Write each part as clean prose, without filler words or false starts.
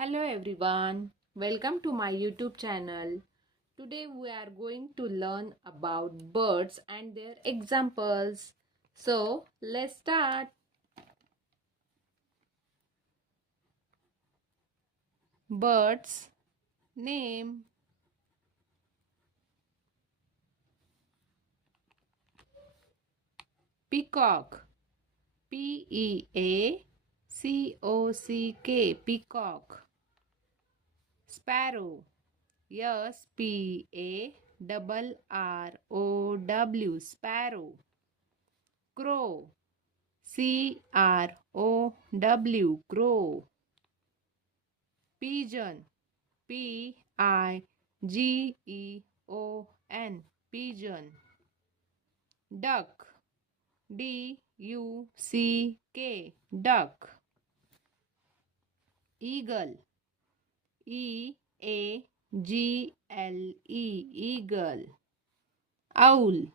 Hello everyone, welcome to my YouTube channel. Today we are going to learn about birds and their examples. So let's start. Birds name. Peacock. Peacock. Peacock. Sparrow. Sparrow. Crow. Crow. Pigeon. Pigeon. Duck. Duck. Eagle. Eagle. Owl.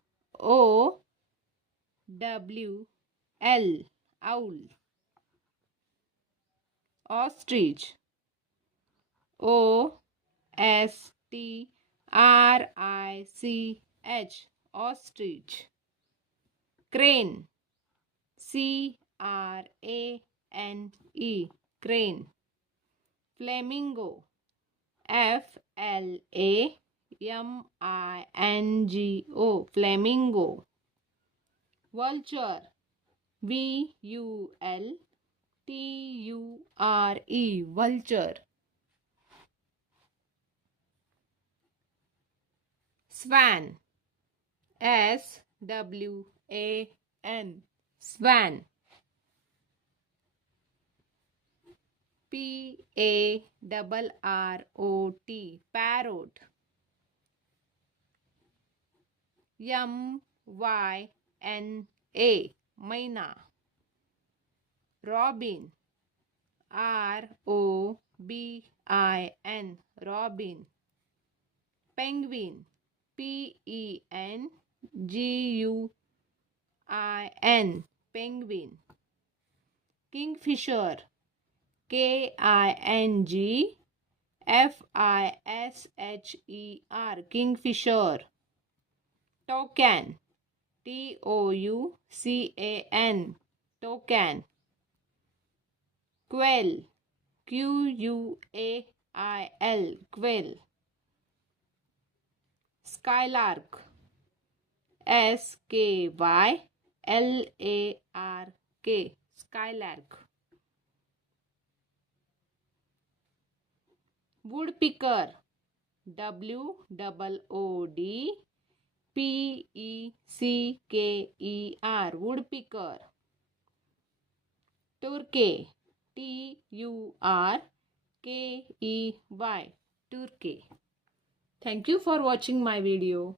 Owl. Ostrich. Ostrich. Crane. Crane. Flamingo. Flamingo. Vulture. Vulture. Swan. Swan. Parrot. Myna. Robin. Robin. Penguin. Penguin. Kingfisher. Kingfisher. Toucan. Toucan. Quail. Quail. Skylark. Skylark. Woodpecker. Woodpecker. Turkey. Turkey. Thank you for watching my video.